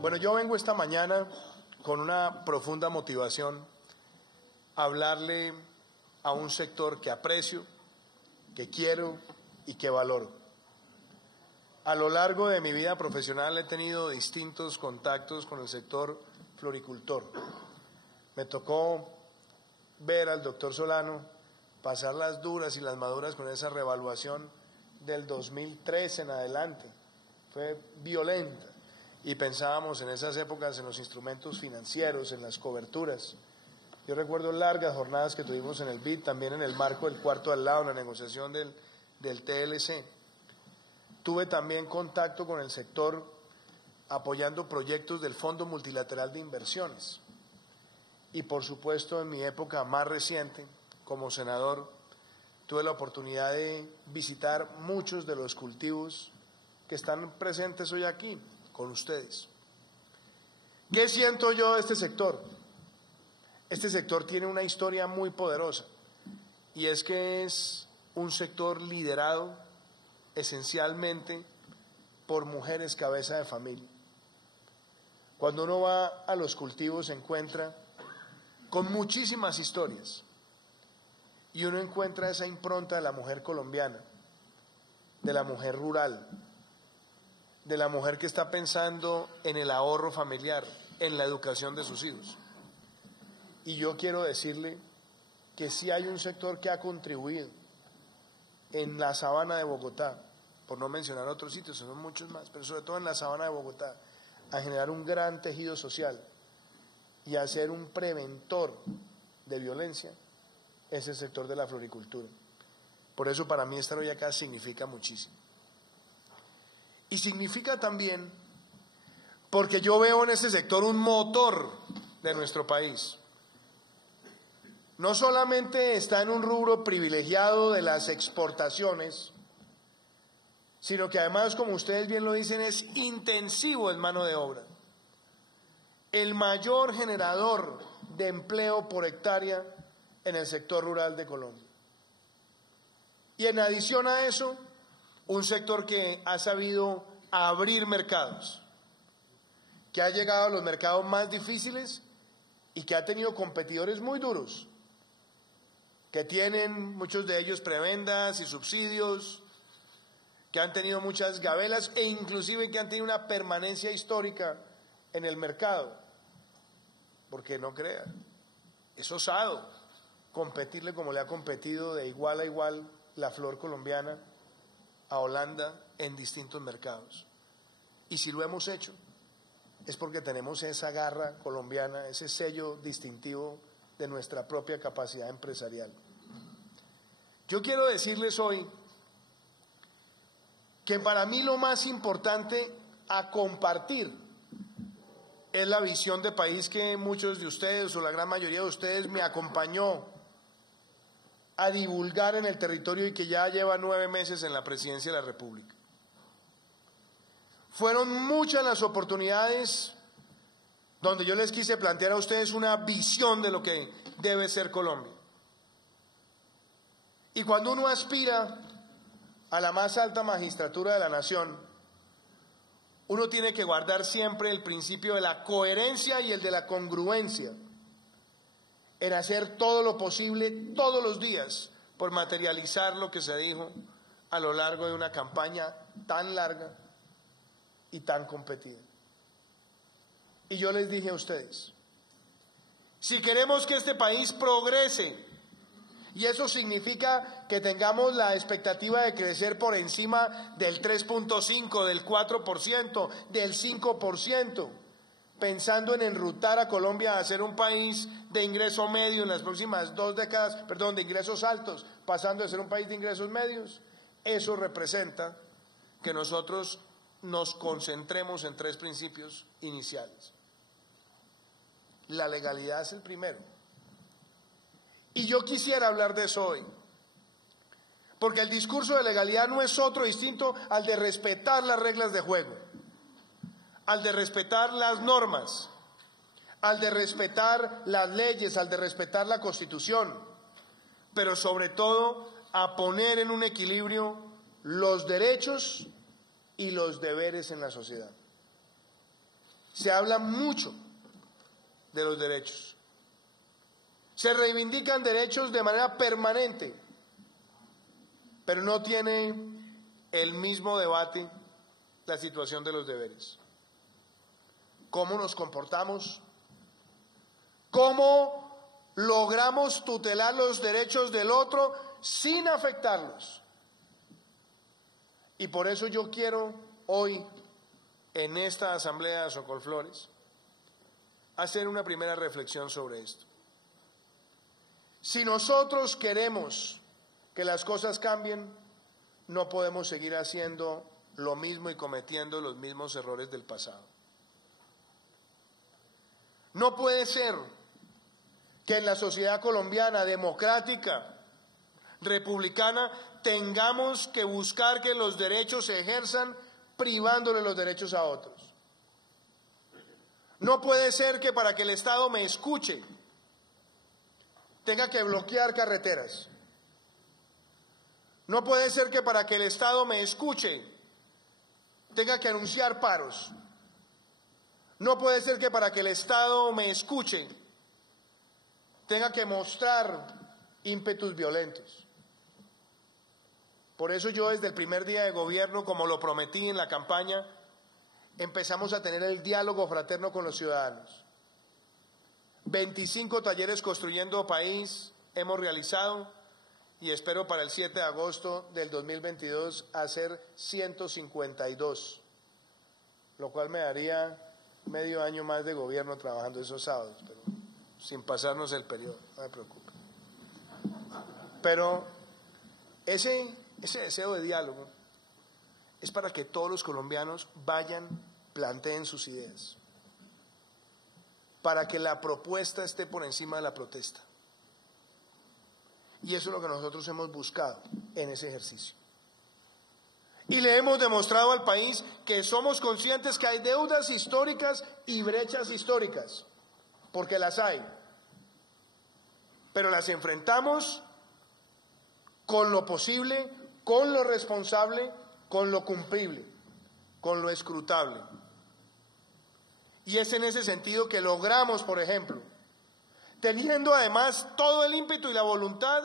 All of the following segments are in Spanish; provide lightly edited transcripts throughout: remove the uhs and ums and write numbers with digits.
Bueno, yo vengo esta mañana con una profunda motivación a hablarle a un sector que aprecio, que quiero y que valoro. A lo largo de mi vida profesional he tenido distintos contactos con el sector floricultor. Me tocó ver al doctor Solano pasar las duras y las maduras con esa revaluación del 2003 en adelante. Fue violenta. Y pensábamos en esas épocas en los instrumentos financieros, en las coberturas. Yo recuerdo largas jornadas que tuvimos en el BID, también en el marco del cuarto al lado, en la negociación del TLC. Tuve también contacto con el sector apoyando proyectos del Fondo Multilateral de Inversiones. Y por supuesto en mi época más reciente, como senador, tuve la oportunidad de visitar muchos de los cultivos que están presentes hoy aquí con ustedes. ¿Qué siento yo de este sector? Este sector tiene una historia muy poderosa y es que es un sector liderado esencialmente por mujeres cabeza de familia. Cuando uno va a los cultivos se encuentra con muchísimas historias y uno encuentra esa impronta de la mujer colombiana, de la mujer rural, de la mujer que está pensando en el ahorro familiar, en la educación de sus hijos. Y yo quiero decirle que sí hay un sector que ha contribuido en la sabana de Bogotá, por no mencionar otros sitios, son muchos más, pero sobre todo en la sabana de Bogotá, a generar un gran tejido social y a ser un preventor de violencia, es el sector de la floricultura. Por eso para mí estar hoy acá significa muchísimo. Y significa también porque yo veo en ese sector un motor de nuestro país. No solamente está en un rubro privilegiado de las exportaciones, sino que además, como ustedes bien lo dicen, es intensivo en mano de obra. El mayor generador de empleo por hectárea en el sector rural de Colombia. Y en adición a eso, un sector que ha sabido abrir mercados, que ha llegado a los mercados más difíciles y que ha tenido competidores muy duros, que tienen muchos de ellos prebendas y subsidios, que han tenido muchas gabelas e inclusive que han tenido una permanencia histórica en el mercado. Porque no crea, es osado competirle como le ha competido de igual a igual la flor colombiana a Holanda en distintos mercados. Y si lo hemos hecho, es porque tenemos esa garra colombiana, ese sello distintivo de nuestra propia capacidad empresarial. Yo quiero decirles hoy que para mí lo más importante a compartir es la visión de país que muchos de ustedes o la gran mayoría de ustedes me acompañó a divulgar en el territorio y que ya lleva 9 meses en la presidencia de la República. Fueron muchas las oportunidades donde yo les quise plantear a ustedes una visión de lo que debe ser Colombia. Y cuando uno aspira a la más alta magistratura de la nación, uno tiene que guardar siempre el principio de la coherencia y el de la congruencia, en hacer todo lo posible todos los días por materializar lo que se dijo a lo largo de una campaña tan larga y tan competida. Y yo les dije a ustedes, si queremos que este país progrese, y eso significa que tengamos la expectativa de crecer por encima del 3.5, del 4%, del 5%, pensando en enrutar a Colombia a ser un país de ingreso medio en las próximas 2 décadas, perdón, de ingresos altos, pasando a ser un país de ingresos medios, eso representa que nosotros nos concentremos en 3 principios iniciales. La legalidad es el primero. Y yo quisiera hablar de eso hoy, porque el discurso de legalidad no es otro distinto al de respetar las reglas de juego, al de respetar las normas, al de respetar las leyes, al de respetar la Constitución, pero sobre todo a poner en un equilibrio los derechos y los deberes en la sociedad. Se habla mucho de los derechos. Se reivindican derechos de manera permanente, pero no tiene el mismo debate la situación de los deberes. ¿Cómo nos comportamos? ¿Cómo logramos tutelar los derechos del otro sin afectarlos? Y por eso yo quiero hoy, en esta asamblea de Socolflores, hacer una primera reflexión sobre esto. Si nosotros queremos que las cosas cambien, no podemos seguir haciendo lo mismo y cometiendo los mismos errores del pasado. No puede ser que en la sociedad colombiana democrática, republicana, tengamos que buscar que los derechos se ejerzan privándole los derechos a otros. No puede ser que para que el Estado me escuche tenga que bloquear carreteras. No puede ser que para que el Estado me escuche tenga que anunciar paros. No puede ser que para que el Estado me escuche tenga que mostrar ímpetus violentos. Por eso yo desde el primer día de gobierno, como lo prometí en la campaña, empezamos a tener el diálogo fraterno con los ciudadanos. 25 talleres construyendo país hemos realizado y espero para el 7 de agosto del 2022 hacer 152, lo cual me daría medio año más de gobierno trabajando esos sábados, pero sin pasarnos el periodo, no me preocupe. Pero ese deseo de diálogo es para que todos los colombianos vayan, planteen sus ideas, para que la propuesta esté por encima de la protesta. Y eso es lo que nosotros hemos buscado en ese ejercicio. Y le hemos demostrado al país que somos conscientes que hay deudas históricas y brechas históricas, porque las hay, pero las enfrentamos con lo posible, con lo responsable, con lo cumplible, con lo escrutable. Y es en ese sentido que logramos, por ejemplo, teniendo además todo el ímpetu y la voluntad,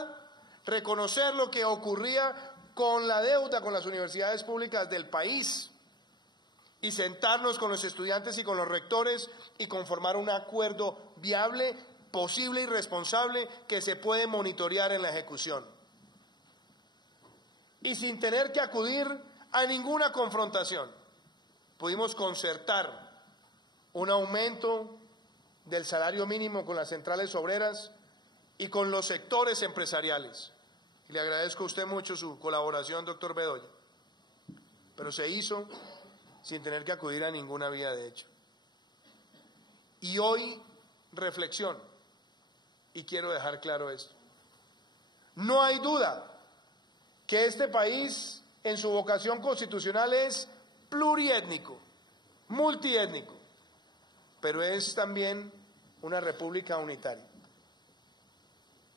reconocer lo que ocurría con la deuda con las universidades públicas del país y sentarnos con los estudiantes y con los rectores y conformar un acuerdo viable, posible y responsable que se puede monitorear en la ejecución. Y sin tener que acudir a ninguna confrontación, pudimos concertar un aumento del salario mínimo con las centrales obreras y con los sectores empresariales. Y le agradezco a usted mucho su colaboración, doctor Bedoya. Pero se hizo sin tener que acudir a ninguna vía de hecho. Y hoy reflexión, y quiero dejar claro esto. No hay duda que este país, en su vocación constitucional, es pluriétnico, multiétnico, pero es también una república unitaria.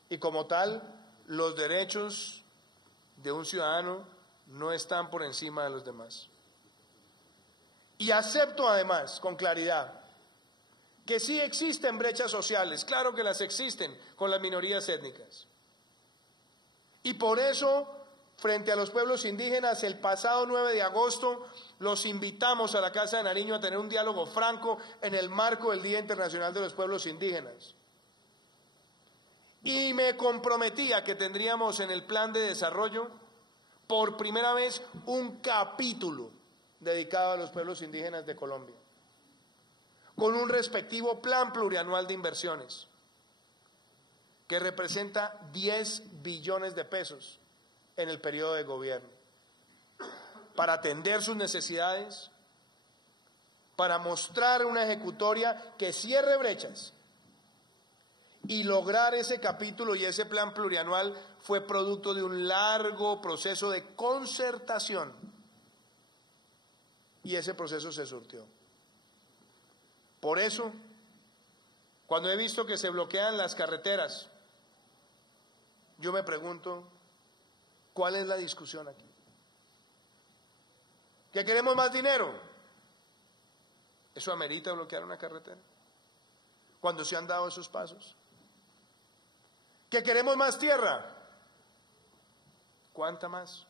Y como tal, los derechos de un ciudadano no están por encima de los demás. Y acepto además, con claridad, que sí existen brechas sociales, claro que las existen con las minorías étnicas. Y por eso, frente a los pueblos indígenas, el pasado 9 de agosto los invitamos a la Casa de Nariño a tener un diálogo franco en el marco del Día Internacional de los Pueblos Indígenas. Y me comprometía que tendríamos en el plan de desarrollo, por primera vez, un capítulo dedicado a los pueblos indígenas de Colombia, con un respectivo plan plurianual de inversiones, que representa 10 billones de pesos en el periodo de gobierno, para atender sus necesidades, para mostrar una ejecutoria que cierre brechas. Y lograr ese capítulo y ese plan plurianual fue producto de un largo proceso de concertación. Y ese proceso se surtió. Por eso, Cuando he visto que se bloquean las carreteras, yo me pregunto, ¿cuál es la discusión aquí? ¿Que queremos más dinero? ¿Eso amerita bloquear una carretera? Cuando se han dado esos pasos. ¿Que queremos más tierra? ¿Cuánta más?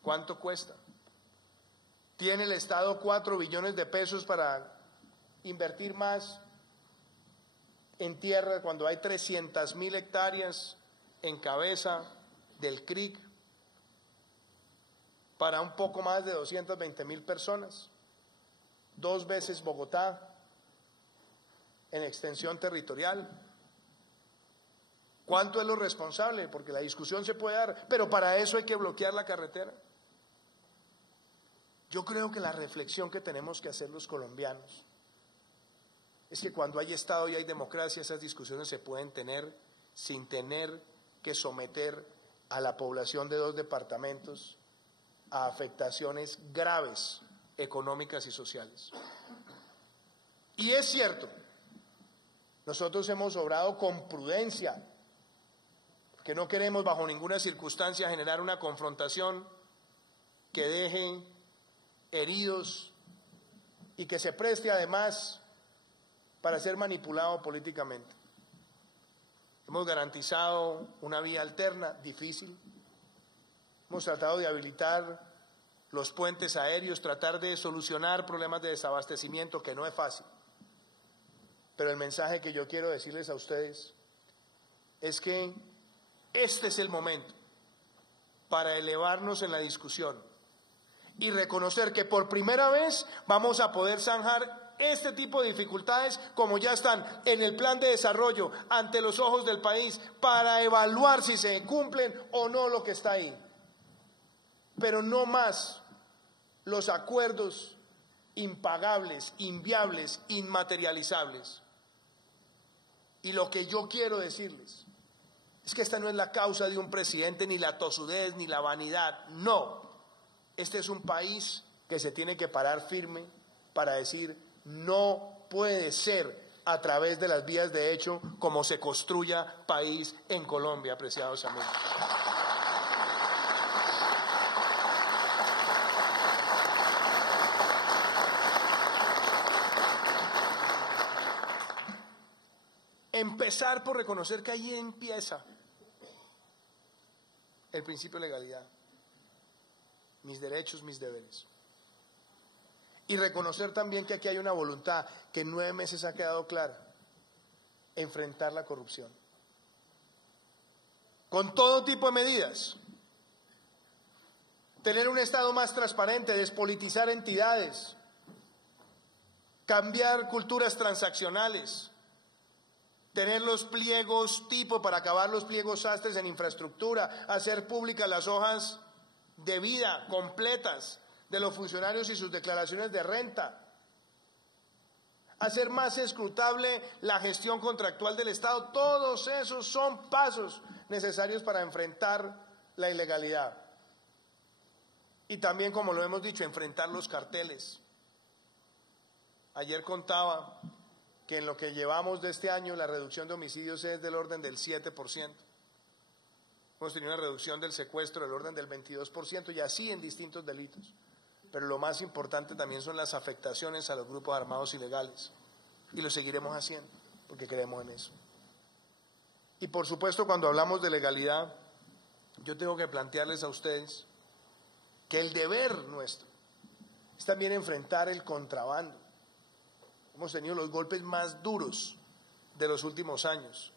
¿Cuánto cuesta? ¿Tiene el Estado 4 billones de pesos para invertir más en tierra cuando hay 300.000 hectáreas en cabeza del CRIC para un poco más de 220.000 personas? 2 veces Bogotá en extensión territorial. ¿Cuánto es lo responsable? Porque la discusión se puede dar, pero para eso hay que bloquear la carretera. Yo creo que la reflexión que tenemos que hacer los colombianos es que cuando hay Estado y hay democracia, esas discusiones se pueden tener sin tener que someter a la población de 2 departamentos a afectaciones graves económicas y sociales. Y es cierto, nosotros hemos obrado con prudencia, porque no queremos bajo ninguna circunstancia generar una confrontación que deje heridos y que se preste además para ser manipulado políticamente. Hemos garantizado una vía alterna, difícil. Hemos tratado de habilitar los puentes aéreos, tratar de solucionar problemas de desabastecimiento, que no es fácil. Pero el mensaje que yo quiero decirles a ustedes es que este es el momento para elevarnos en la discusión y reconocer que por primera vez vamos a poder zanjar este tipo de dificultades como ya están en el plan de desarrollo ante los ojos del país para evaluar si se cumplen o no lo que está ahí. Pero no más los acuerdos impagables, inviables, inmaterializables. Y lo que yo quiero decirles es que esta no es la causa de un presidente, ni la tosudez, ni la vanidad, no. Este es un país que se tiene que parar firme para decir, no puede ser a través de las vías de hecho como se construya país en Colombia, apreciados amigos. Empezar por reconocer que ahí empieza el principio de legalidad. Mis derechos, mis deberes. Y reconocer también que aquí hay una voluntad que en 9 meses ha quedado clara: enfrentar la corrupción. Con todo tipo de medidas. Tener un Estado más transparente, despolitizar entidades, cambiar culturas transaccionales, tener los pliegos tipo para acabar los pliegos sastres en infraestructura, hacer públicas las hojas de vida completas de los funcionarios y sus declaraciones de renta, hacer más escrutable la gestión contractual del Estado. Todos esos son pasos necesarios para enfrentar la ilegalidad. Y también, como lo hemos dicho, enfrentar los carteles. Ayer contaba que en lo que llevamos de este año la reducción de homicidios es del orden del 7%. Hemos tenido una reducción del secuestro del orden del 22% y así en distintos delitos. Pero lo más importante también son las afectaciones a los grupos armados ilegales. Y lo seguiremos haciendo porque creemos en eso. Y por supuesto, cuando hablamos de legalidad, yo tengo que plantearles a ustedes que el deber nuestro es también enfrentar el contrabando. Hemos tenido los golpes más duros de los últimos años.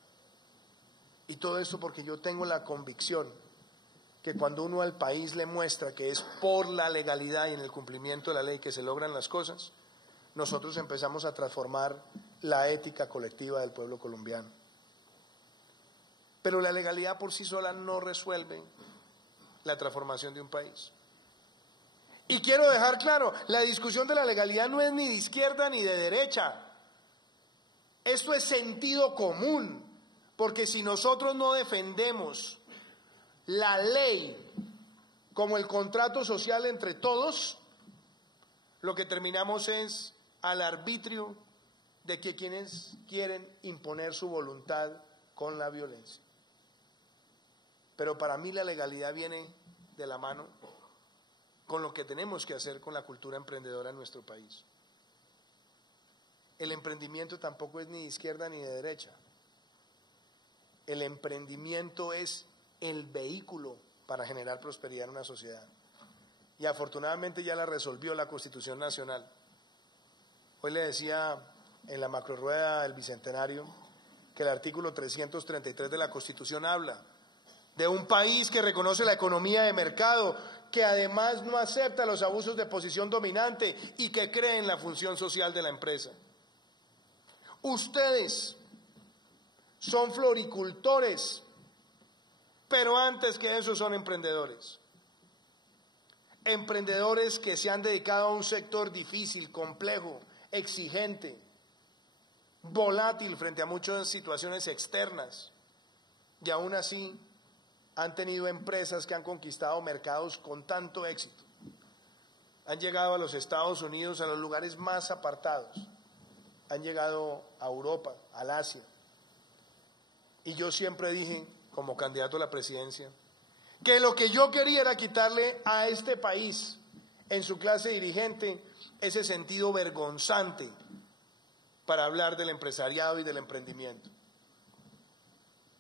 Y todo esto porque yo tengo la convicción que cuando uno al país le muestra que es por la legalidad y en el cumplimiento de la ley que se logran las cosas, nosotros empezamos a transformar la ética colectiva del pueblo colombiano. Pero la legalidad por sí sola no resuelve la transformación de un país. Y quiero dejar claro, la discusión de la legalidad no es ni de izquierda ni de derecha. Esto es sentido común. Porque si nosotros no defendemos la ley como el contrato social entre todos, lo que terminamos es al arbitrio de que quienes quieren imponer su voluntad con la violencia. Pero para mí la legalidad viene de la mano con lo que tenemos que hacer con la cultura emprendedora en nuestro país. El emprendimiento tampoco es ni de izquierda ni de derecha. El emprendimiento es el vehículo para generar prosperidad en una sociedad. Y afortunadamente ya la resolvió la Constitución Nacional. Hoy le decía en la macrorrueda del Bicentenario que el artículo 333 de la Constitución habla de un país que reconoce la economía de mercado, que además no acepta los abusos de posición dominante y que cree en la función social de la empresa. Ustedes son floricultores, pero antes que eso son emprendedores. Emprendedores que se han dedicado a un sector difícil, complejo, exigente, volátil frente a muchas situaciones externas, y aún así han tenido empresas que han conquistado mercados con tanto éxito. Han llegado a los Estados Unidos, a los lugares más apartados. Han llegado a Europa, al Asia. Y yo siempre dije, como candidato a la presidencia, que lo que yo quería era quitarle a este país, en su clase dirigente, ese sentido vergonzante para hablar del empresariado y del emprendimiento.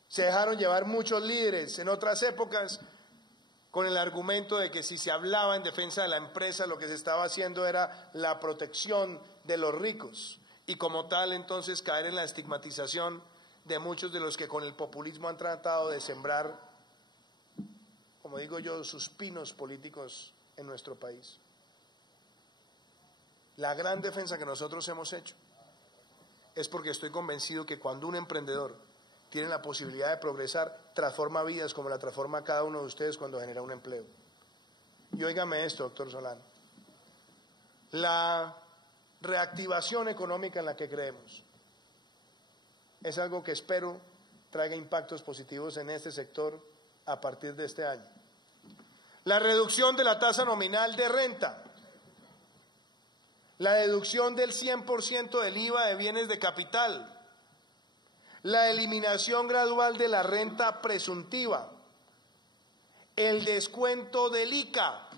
Se dejaron llevar muchos líderes en otras épocas con el argumento de que si se hablaba en defensa de la empresa, lo que se estaba haciendo era la protección de los ricos, y como tal entonces caer en la estigmatización de muchos de los que con el populismo han tratado de sembrar, como digo yo, sus pinos políticos en nuestro país. La gran defensa que nosotros hemos hecho es porque estoy convencido que cuando un emprendedor tiene la posibilidad de progresar, transforma vidas como la transforma cada uno de ustedes cuando genera un empleo. Y óigame esto, doctor Solano, la reactivación económica en la que creemos es algo que espero traiga impactos positivos en este sector a partir de este año. La reducción de la tasa nominal de renta, la deducción del 100% del IVA de bienes de capital, la eliminación gradual de la renta presuntiva, el descuento del ICA,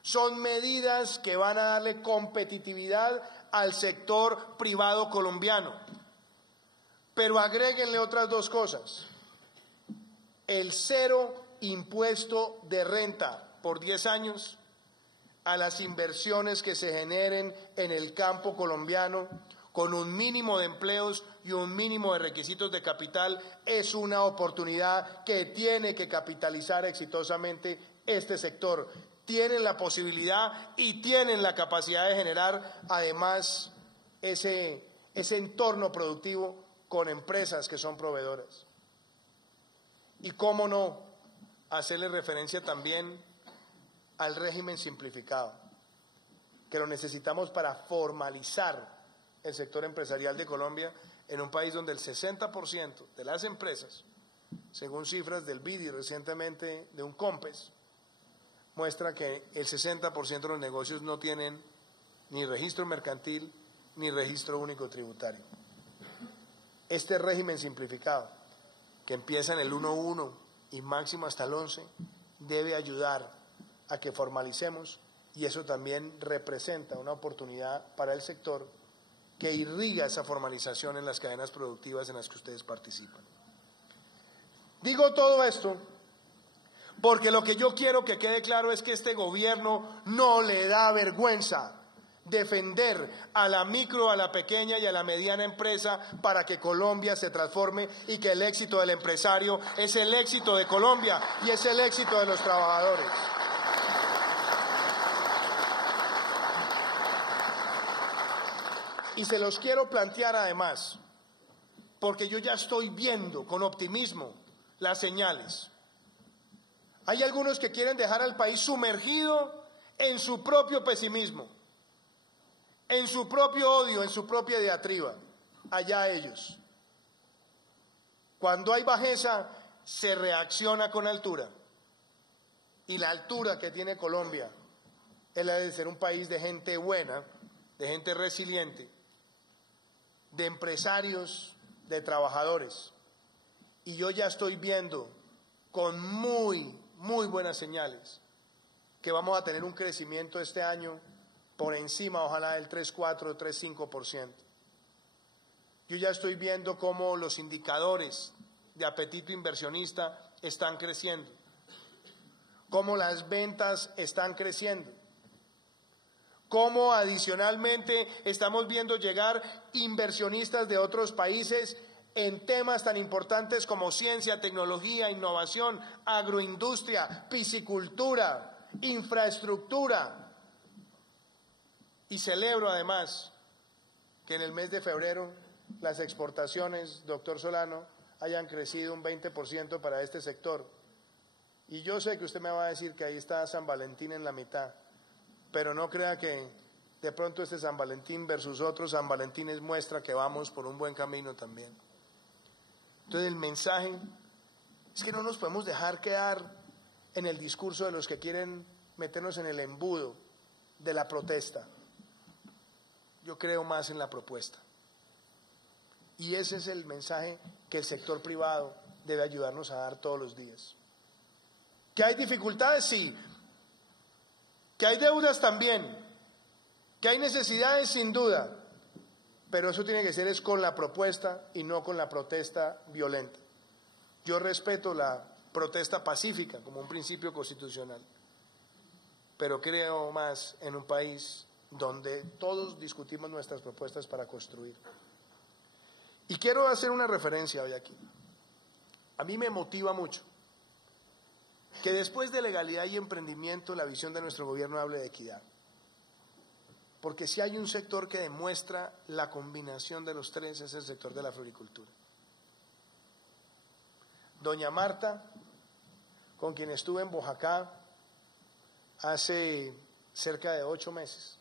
son medidas que van a darle competitividad al sector privado colombiano. Pero agréguenle otras dos cosas: el cero impuesto de renta por 10 años a las inversiones que se generen en el campo colombiano, con un mínimo de empleos y un mínimo de requisitos de capital, es una oportunidad que tiene que capitalizar exitosamente este sector. Tienen la posibilidad y tienen la capacidad de generar además ese entorno productivo con empresas que son proveedoras. Y cómo no hacerle referencia también al régimen simplificado, que lo necesitamos para formalizar el sector empresarial de Colombia en un país donde el 60% de las empresas, según cifras del BIDI recientemente de un COMPES, muestra que el 60% de los negocios no tienen ni registro mercantil ni registro único tributario. Este régimen simplificado, que empieza en el 1.1 y máximo hasta el 11, debe ayudar a que formalicemos, y eso también representa una oportunidad para el sector que irriga esa formalización en las cadenas productivas en las que ustedes participan. Digo todo esto porque lo que yo quiero que quede claro es que este gobierno no le da vergüenza defender a la micro, a la pequeña y a la mediana empresa para que Colombia se transforme, y que el éxito del empresario es el éxito de Colombia y es el éxito de los trabajadores. Y se los quiero plantear además, porque yo ya estoy viendo con optimismo las señales. Hay algunos que quieren dejar al país sumergido en su propio pesimismo, en su propio odio, en su propia diatriba. Allá ellos. Cuando hay bajeza, se reacciona con altura. Y la altura que tiene Colombia es la de ser un país de gente buena, de gente resiliente, de empresarios, de trabajadores. Y yo ya estoy viendo con muy buenas señales que vamos a tener un crecimiento este año por encima, ojalá, del 3,4, 3,5%. Yo ya estoy viendo cómo los indicadores de apetito inversionista están creciendo, cómo las ventas están creciendo, cómo adicionalmente estamos viendo llegar inversionistas de otros países en temas tan importantes como ciencia, tecnología, innovación, agroindustria, piscicultura, infraestructura. Y celebro además que en el mes de febrero las exportaciones, doctor Solano, hayan crecido un 20% para este sector. Y yo sé que usted me va a decir que ahí está San Valentín en la mitad, pero no crea que de pronto este San Valentín versus otros San Valentines muestra que vamos por un buen camino también. Entonces el mensaje es que no nos podemos dejar quedar en el discurso de los que quieren meternos en el embudo de la protesta. Yo creo más en la propuesta. Y ese es el mensaje que el sector privado debe ayudarnos a dar todos los días. ¿Que hay dificultades? Sí. ¿Que hay deudas? También. ¿Que hay necesidades? Sin duda. Pero eso tiene que ser es con la propuesta y no con la protesta violenta. Yo respeto la protesta pacífica como un principio constitucional, pero creo más en un país donde todos discutimos nuestras propuestas para construir. Y quiero hacer una referencia hoy aquí. A mí me motiva mucho que después de legalidad y emprendimiento la visión de nuestro gobierno hable de equidad. Porque si hay un sector que demuestra la combinación de los tres es el sector de la floricultura. Doña Marta, con quien estuve en Boyacá hace cerca de 8 meses,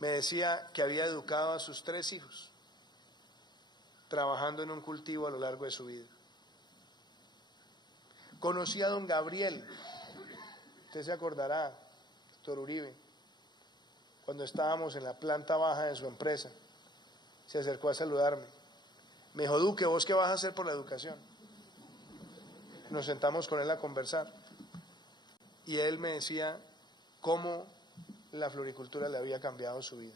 me decía que había educado a sus 3 hijos trabajando en un cultivo a lo largo de su vida. Conocí a don Gabriel, usted se acordará, doctor Uribe, cuando estábamos en la planta baja de su empresa, se acercó a saludarme. Me dijo, Duque, ¿vos qué vas a hacer por la educación? Nos sentamos con él a conversar y él me decía cómo la floricultura le había cambiado su vida.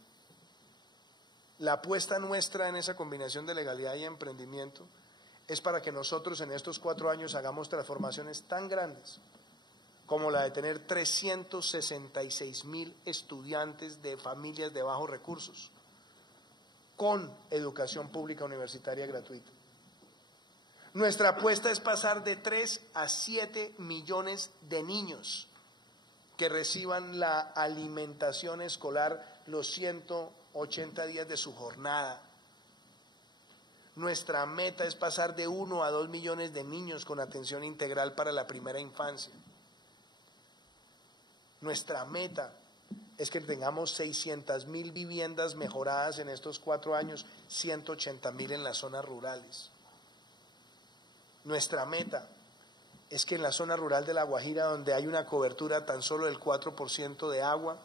La apuesta nuestra en esa combinación de legalidad y emprendimiento es para que nosotros en estos 4 años hagamos transformaciones tan grandes como la de tener 366,000 estudiantes de familias de bajos recursos con educación pública universitaria gratuita. Nuestra apuesta es pasar de 3 a 7 millones de niños que reciban la alimentación escolar los 180 días de su jornada. Nuestra meta es pasar de 1 a 2 millones de niños con atención integral para la primera infancia. Nuestra meta es que tengamos 600,000 viviendas mejoradas en estos 4 años, 180,000 en las zonas rurales. Nuestra meta es que en la zona rural de La Guajira, donde hay una cobertura tan solo del 4% de agua,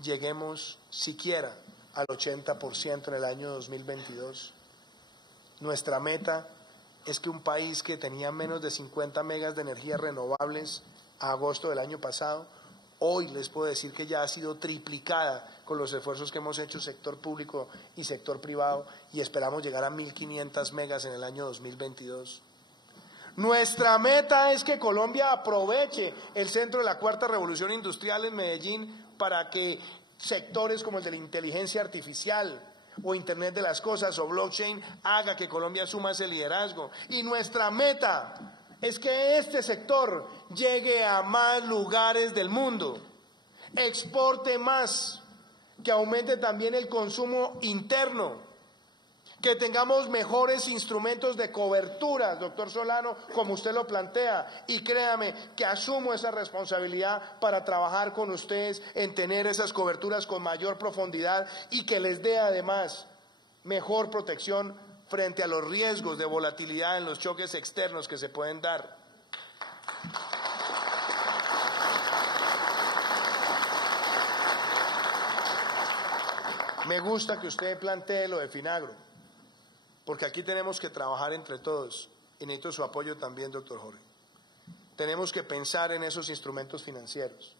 lleguemos siquiera al 80% en el año 2022. Nuestra meta es que un país que tenía menos de 50 megas de energías renovables a agosto del año pasado, hoy les puedo decir que ya ha sido triplicada con los esfuerzos que hemos hecho sector público y sector privado, y esperamos llegar a 1.500 megas en el año 2022. Nuestra meta es que Colombia aproveche el centro de la cuarta revolución industrial en Medellín para que sectores como el de la inteligencia artificial o Internet de las cosas o blockchain haga que Colombia asuma ese liderazgo. Y nuestra meta es que este sector llegue a más lugares del mundo, exporte más, que aumente también el consumo interno, que tengamos mejores instrumentos de cobertura, doctor Solano, como usted lo plantea, y créame que asumo esa responsabilidad para trabajar con ustedes en tener esas coberturas con mayor profundidad y que les dé además mejor protección frente a los riesgos de volatilidad en los choques externos que se pueden dar. Me gusta que usted plantee lo de Finagro, porque aquí tenemos que trabajar entre todos y necesito su apoyo también, doctor Jorge. Tenemos que pensar en esos instrumentos financieros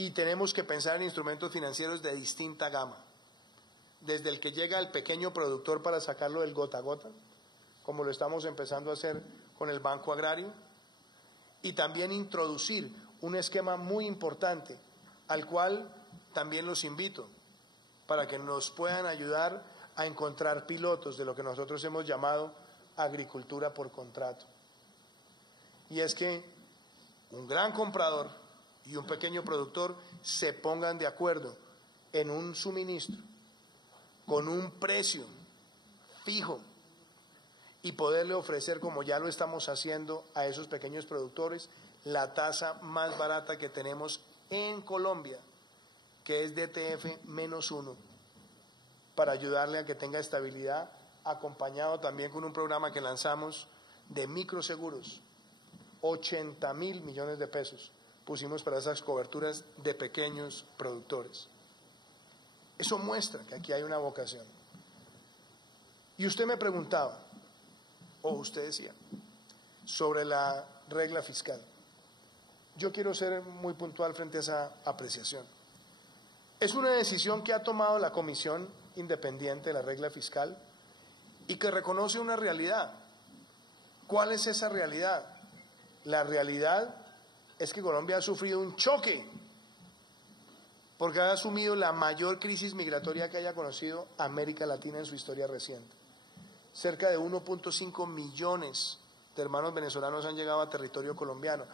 y tenemos que pensar en instrumentos financieros de distinta gama, desde el que llega al pequeño productor para sacarlo del gota a gota, como lo estamos empezando a hacer con el Banco Agrario, y también introducir un esquema muy importante al cual también los invito para que nos puedan ayudar a encontrar pilotos de lo que nosotros hemos llamado agricultura por contrato. Y es que un gran comprador y un pequeño productor se pongan de acuerdo en un suministro con un precio fijo y poderle ofrecer, como ya lo estamos haciendo a esos pequeños productores, la tasa más barata que tenemos en Colombia, que es DTF-1, para ayudarle a que tenga estabilidad, acompañado también con un programa que lanzamos de microseguros, 80.000 millones de pesos pusimos para esas coberturas de pequeños productores. Eso muestra que aquí hay una vocación. Y usted me preguntaba, o usted decía, sobre la regla fiscal. Yo quiero ser muy puntual frente a esa apreciación. Es una decisión que ha tomado la Comisión Independiente de la Regla Fiscal y que reconoce una realidad. ¿Cuál es esa realidad? La realidad es que Colombia ha sufrido un choque porque ha asumido la mayor crisis migratoria que haya conocido América Latina en su historia reciente. Cerca de 1.5 millones de hermanos venezolanos han llegado a territorio colombiano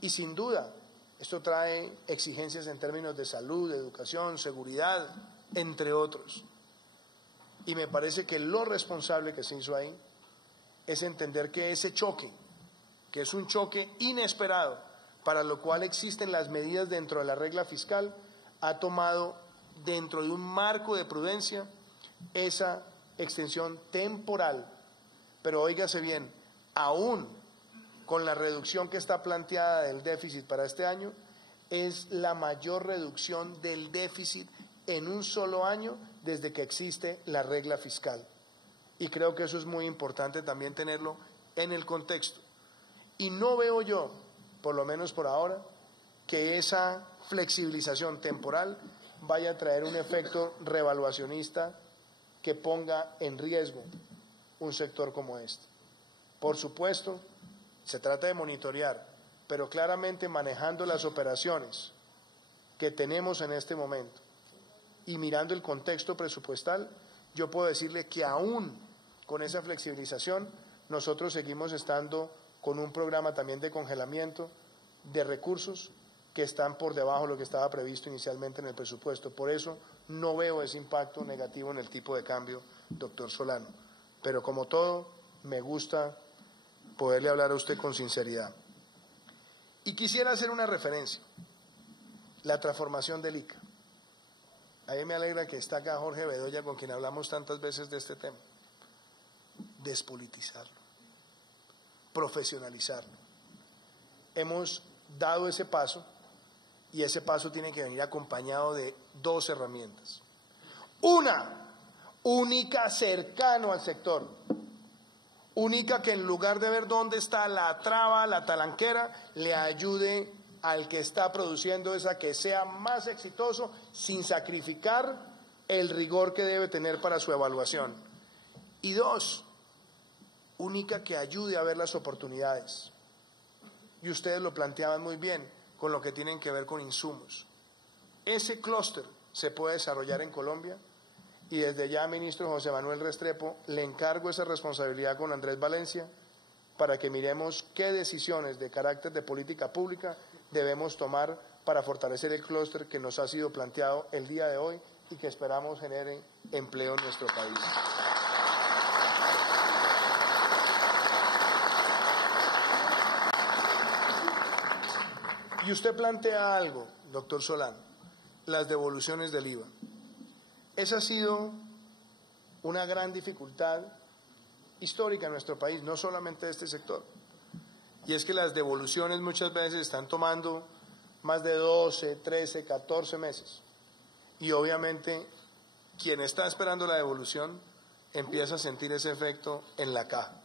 y sin duda esto trae exigencias en términos de salud, de educación, seguridad, entre otros. Y me parece que lo responsable que se hizo ahí es entender que ese choque, que es un choque inesperado, para lo cual existen las medidas dentro de la regla fiscal, ha tomado dentro de un marco de prudencia esa extensión temporal. Pero óigase bien, aún con la reducción que está planteada del déficit para este año, es la mayor reducción del déficit en un solo año desde que existe la regla fiscal. Y creo que eso es muy importante también tenerlo en el contexto. Y no veo yo, por lo menos por ahora, que esa flexibilización temporal vaya a traer un efecto revaluacionista que ponga en riesgo un sector como este. Por supuesto, se trata de monitorear, pero claramente manejando las operaciones que tenemos en este momento y mirando el contexto presupuestal, yo puedo decirle que aún con esa flexibilización, nosotros seguimos estando con un programa también de congelamiento de recursos que están por debajo de lo que estaba previsto inicialmente en el presupuesto. Por eso no veo ese impacto negativo en el tipo de cambio, doctor Solano. Pero como todo, me gusta poderle hablar a usted con sinceridad. Y quisiera hacer una referencia, la transformación del ICA. A mí me alegra que está acá Jorge Bedoya, con quien hablamos tantas veces de este tema. Despolitizarlo, profesionalizarlo. Hemos dado ese paso y ese paso tiene que venir acompañado de dos herramientas. Una, única, cercano al sector. Única que en lugar de ver dónde está la traba, la talanquera, le ayude al que está produciendo esa que sea más exitoso sin sacrificar el rigor que debe tener para su evaluación. Y dos, única que ayude a ver las oportunidades. Y ustedes lo planteaban muy bien con lo que tienen que ver con insumos. Ese clúster se puede desarrollar en Colombia y desde ya, ministro José Manuel Restrepo, le encargo esa responsabilidad con Andrés Valencia para que miremos qué decisiones de carácter de política pública debemos tomar para fortalecer el clúster que nos ha sido planteado el día de hoy y que esperamos genere empleo en nuestro país. Y usted plantea algo, doctor Solano, las devoluciones del IVA. Esa ha sido una gran dificultad histórica en nuestro país, no solamente de este sector. Y es que las devoluciones muchas veces están tomando más de 12, 13, 14 meses. Y obviamente quien está esperando la devolución empieza a sentir ese efecto en la caja.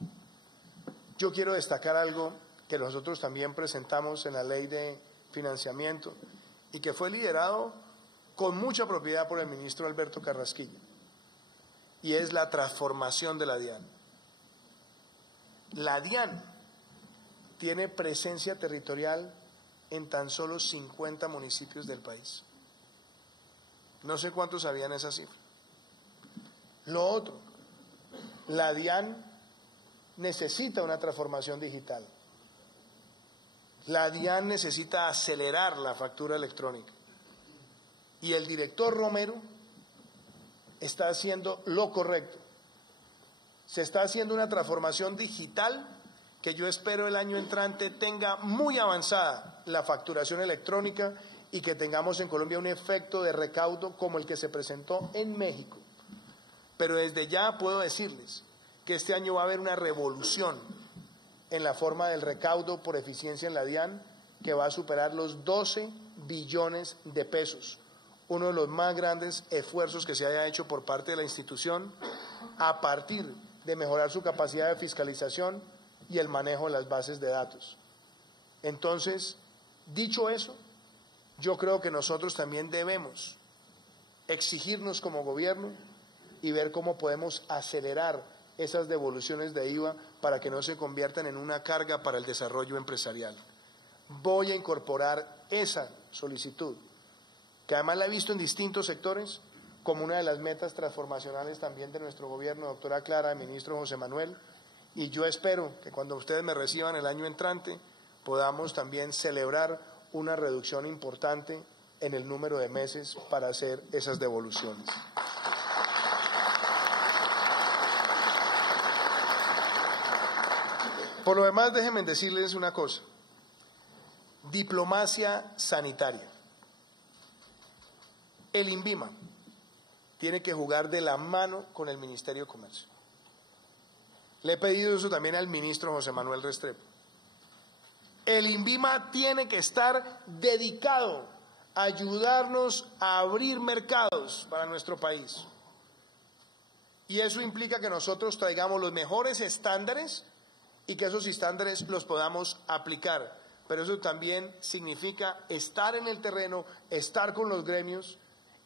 Yo quiero destacar algo que nosotros también presentamos en la ley de financiamiento y que fue liderado con mucha propiedad por el ministro Alberto Carrasquilla, y es la transformación de la DIAN. La DIAN tiene presencia territorial en tan solo 50 municipios del país. No sé cuántos sabían esa cifra. Lo otro, la DIAN necesita una transformación digital. La DIAN necesita acelerar la factura electrónica. Y el director Romero está haciendo lo correcto. Se está haciendo una transformación digital que yo espero el año entrante tenga muy avanzada la facturación electrónica y que tengamos en Colombia un efecto de recaudo como el que se presentó en México. Pero desde ya puedo decirles que este año va a haber una revolución en la forma del recaudo por eficiencia en la DIAN que va a superar los 12 billones de pesos. Uno de los más grandes esfuerzos que se haya hecho por parte de la institución a partir de mejorar su capacidad de fiscalización y el manejo de las bases de datos. Entonces, dicho eso, yo creo que nosotros también debemos exigirnos como gobierno y ver cómo podemos acelerar esas devoluciones de IVA para que no se conviertan en una carga para el desarrollo empresarial. Voy a incorporar esa solicitud, que además la he visto en distintos sectores, como una de las metas transformacionales también de nuestro gobierno, doctora Clara, ministro José Manuel, y yo espero que cuando ustedes me reciban el año entrante podamos también celebrar una reducción importante en el número de meses para hacer esas devoluciones. Por lo demás, déjenme decirles una cosa. Diplomacia sanitaria. El INVIMA tiene que jugar de la mano con el Ministerio de Comercio. Le he pedido eso también al ministro José Manuel Restrepo. El INVIMA tiene que estar dedicado a ayudarnos a abrir mercados para nuestro país. Y eso implica que nosotros traigamos los mejores estándares y que esos estándares los podamos aplicar. Pero eso también significa estar en el terreno, estar con los gremios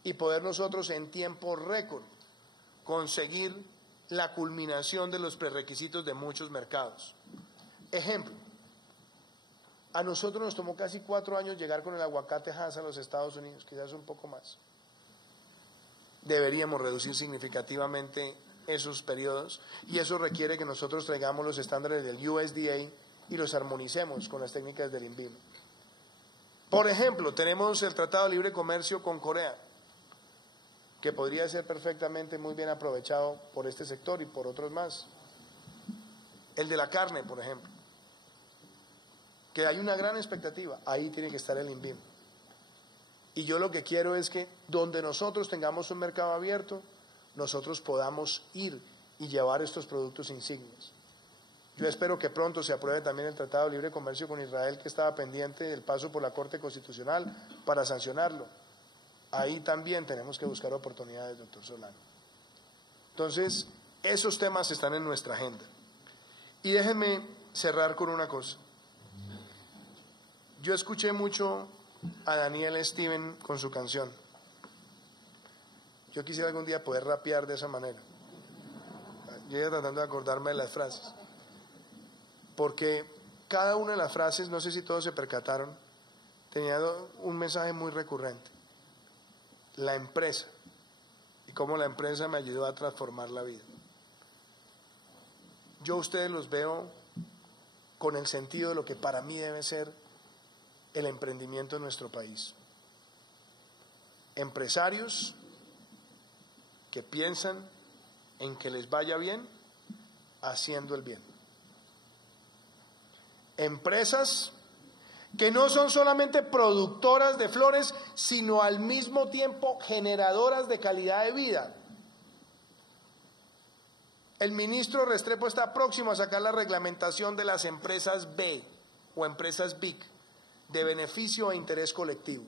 y poder nosotros en tiempo récord conseguir la culminación de los prerequisitos de muchos mercados. Ejemplo, a nosotros nos tomó casi 4 años llegar con el aguacate Hass a los Estados Unidos, quizás un poco más. Deberíamos reducir significativamente esos periodos y eso requiere que nosotros traigamos los estándares del USDA y los armonicemos con las técnicas del INVIMA. Por ejemplo, tenemos el Tratado de Libre Comercio con Corea, que podría ser perfectamente muy bien aprovechado por este sector y por otros más. El de la carne, por ejemplo, que hay una gran expectativa, ahí tiene que estar el INVIMA. Y yo lo que quiero es que donde nosotros tengamos un mercado abierto, nosotros podamos ir y llevar estos productos insignes. Yo espero que pronto se apruebe también el Tratado de Libre Comercio con Israel, que estaba pendiente del paso por la Corte Constitucional para sancionarlo. Ahí también tenemos que buscar oportunidades, doctor Solano. Entonces, esos temas están en nuestra agenda. Y déjenme cerrar con una cosa. Yo escuché mucho a Daniel Steven con su canción. Yo quisiera algún día poder rapear de esa manera. Yo iba tratando de acordarme de las frases. Porque cada una de las frases, no sé si todos se percataron, tenía un mensaje muy recurrente. La empresa. Y cómo la empresa me ayudó a transformar la vida. Yo a ustedes los veo con el sentido de lo que para mí debe ser el emprendimiento en nuestro país. Empresarios que piensan en que les vaya bien haciendo el bien. Empresas que no son solamente productoras de flores, sino al mismo tiempo generadoras de calidad de vida. El ministro Restrepo está próximo a sacar la reglamentación de las empresas B o empresas BIC, de beneficio e interés colectivo.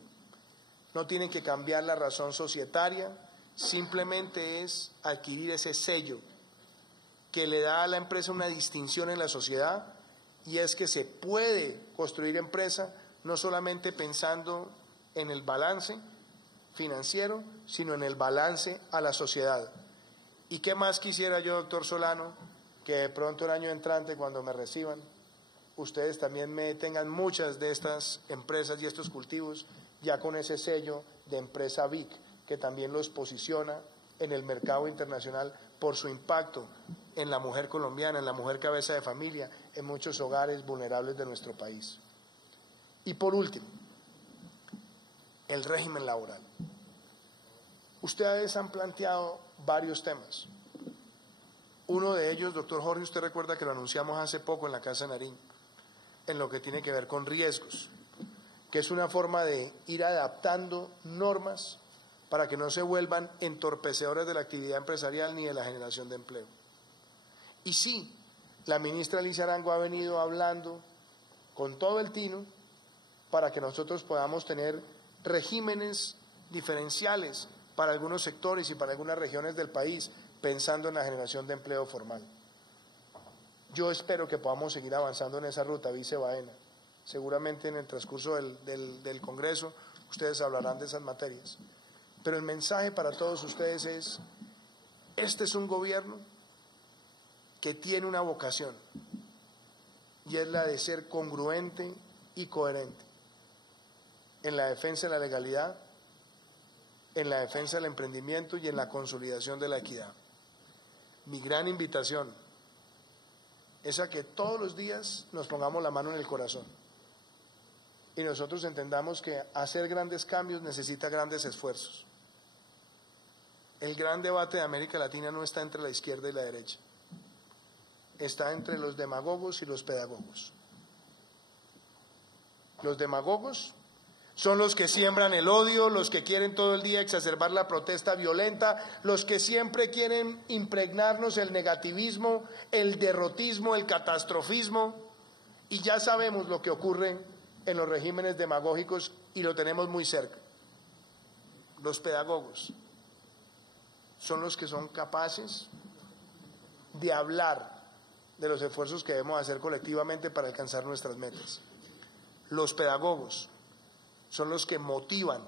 No tienen que cambiar la razón societaria, simplemente es adquirir ese sello que le da a la empresa una distinción en la sociedad, y es que se puede construir empresa no solamente pensando en el balance financiero, sino en el balance a la sociedad. ¿Y qué más quisiera yo, doctor Solano, que de pronto el año entrante, cuando me reciban, ustedes también me tengan muchas de estas empresas y estos cultivos ya con ese sello de empresa BIC, que también los posiciona en el mercado internacional por su impacto en la mujer colombiana, en la mujer cabeza de familia, en muchos hogares vulnerables de nuestro país? Y por último, el régimen laboral. Ustedes han planteado varios temas. Uno de ellos, doctor Jorge, usted recuerda que lo anunciamos hace poco en la Casa Nariño, en lo que tiene que ver con riesgos, que es una forma de ir adaptando normas para que no se vuelvan entorpecedores de la actividad empresarial ni de la generación de empleo. Y sí, la ministra Alicia Arango ha venido hablando con todo el tino para que nosotros podamos tener regímenes diferenciales para algunos sectores y para algunas regiones del país, pensando en la generación de empleo formal. Yo espero que podamos seguir avanzando en esa ruta, Vice Baena. Seguramente en el transcurso del Congreso ustedes hablarán de esas materias. Pero el mensaje para todos ustedes es: este es un gobierno que tiene una vocación, y es la de ser congruente y coherente en la defensa de la legalidad, en la defensa del emprendimiento y en la consolidación de la equidad. Mi gran invitación es a que todos los días nos pongamos la mano en el corazón y nosotros entendamos que hacer grandes cambios necesita grandes esfuerzos. El gran debate de América Latina no está entre la izquierda y la derecha, está entre los demagogos y los pedagogos. Los demagogos son los que siembran el odio, los que quieren todo el día exacerbar la protesta violenta, los que siempre quieren impregnarnos el negativismo, el derrotismo, el catastrofismo, y ya sabemos lo que ocurre en los regímenes demagógicos y lo tenemos muy cerca. Los pedagogos son los que son capaces de hablar de los esfuerzos que debemos hacer colectivamente para alcanzar nuestras metas. Los pedagogos son los que motivan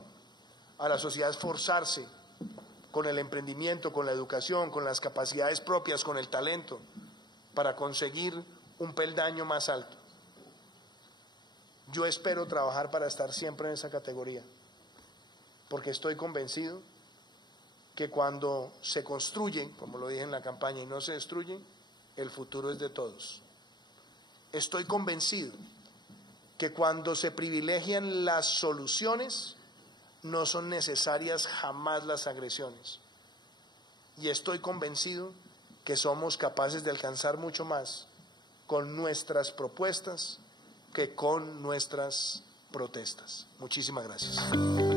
a la sociedad a esforzarse con el emprendimiento, con la educación, con las capacidades propias, con el talento, para conseguir un peldaño más alto. Yo espero trabajar para estar siempre en esa categoría, porque estoy convencido que cuando se construye, como lo dije en la campaña, y no se destruye, el futuro es de todos. Estoy convencido que cuando se privilegian las soluciones, no son necesarias jamás las agresiones. Y estoy convencido que somos capaces de alcanzar mucho más con nuestras propuestas que con nuestras protestas. Muchísimas gracias.